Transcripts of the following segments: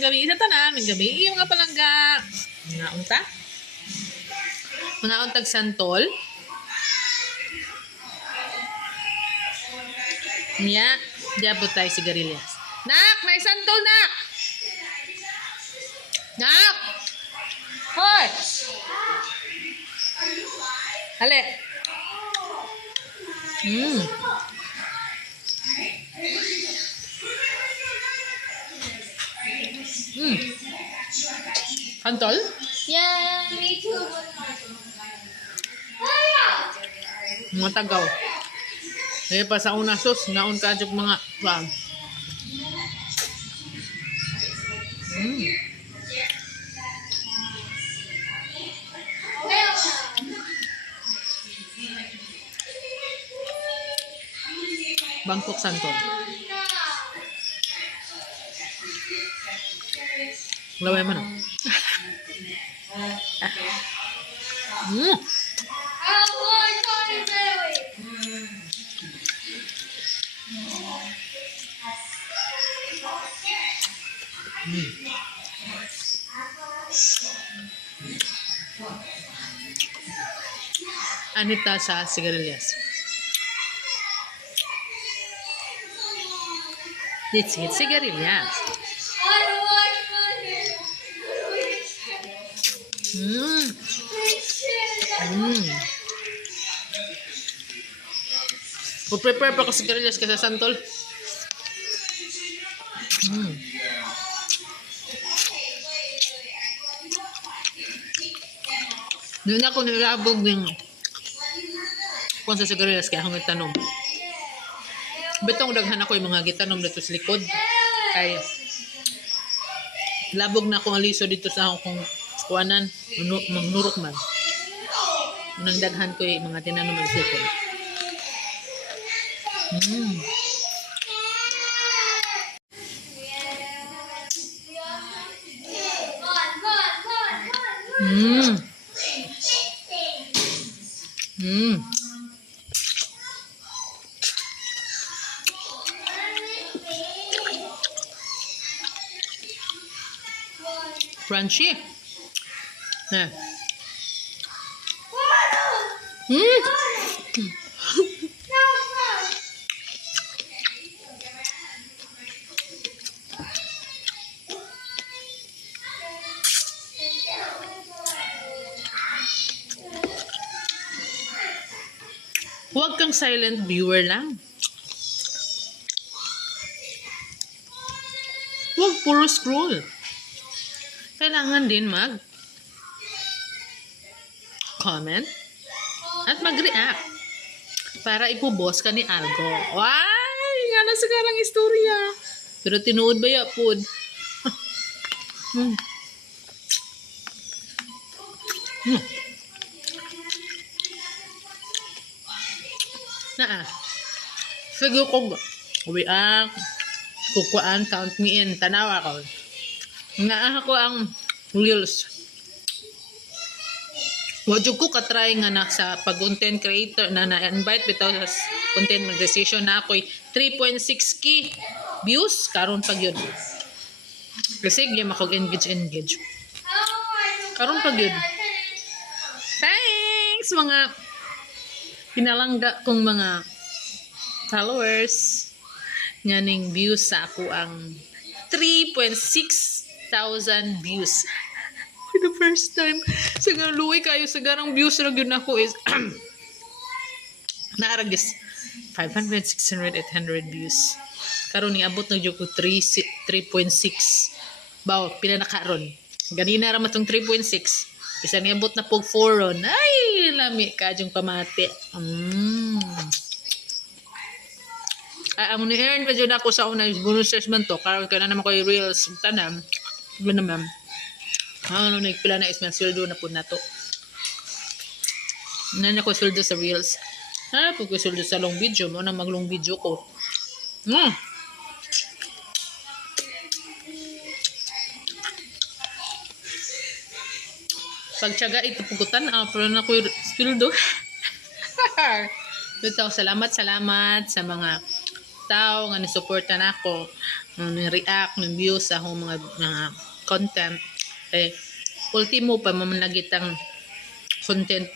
mayong gabi sa tanan, mayong gabi mga palangga. Mga unta? Mga untag santol. Niya, diabot tayo sigarilyas. Nak, may santol nak. Nak. Hoy. Hale. Santol? Yeah, me too. Mga tagaw. Eh pa sa una sus, naon ka dyan mga Bangkok santol. Laway man. Anita sa sigarilyas. It's sigarilyas. Prepare pa ko sigarilyas kasi santol. Doon ako nilabog din kung sa sigarilyas kaya akong itanom. Betong daghan ako yung mga gitanom dito sa likod. Kaya labog na akong aliso dito sa akong kuanan. Mangnurok man. Unang daghan ko yung mga tinanom sa likod. Crunchy. Nah. Huwag kang silent viewer lang. Huwag puro scroll. Kailangan din comment at mag-react para ipubos ka ni Algo. Ay, nga na sagarang istorya. Pero tinuod ba ya po? Sige ko react, kukuan, count me in, tanawa ko. Nga ako ang reels. Wadyo ko katry nga na sa pag-content creator na na-invite bitaw sa content mag-decision na ako'y 3.6k views karon pag yun. Kasi game ako engage. Karon pag yun. Thanks mga pinalangga kong mga followers. Nganing views sa ako ang 3.6 thousand views. For the first time. Sagang luwi kayo. Sagarang views lang yun ako is naaragis 500, 600, 800 views. Karon ni abot na dyan ko 3.6. Baw, pila na karon. Ganina raman itong 3.6. Isa ni abot na po 4 ron. Ay, lami ka dyan pamati. Ang ni-earn pa dyan ako sa una bonus man to. Karon ka na naman ko yung reels. Tanam. Ano naman. Ano nagpila na is may sweldo na po na to. Nanya ko sweldo sa reels. Pag ko sweldo sa long video mo na mag long video ko. Pagtyaga ito pugutan pero na ko sweldo. Dito salamat sa mga tao nga nisuporta na ako. react, ng views sa akong mga content. Ultimo pa mamanagitang content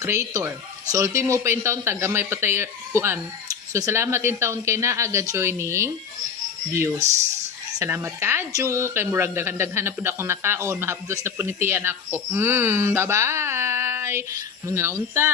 creator. So, ultimo pa in taon tagamay patay kuan. So, salamat in taon kay naaga joining views. Salamat ka, kay murag daghan-daghan na pud akong nakaon, mahapdos na punitian ako. Bye-bye. Mga unta.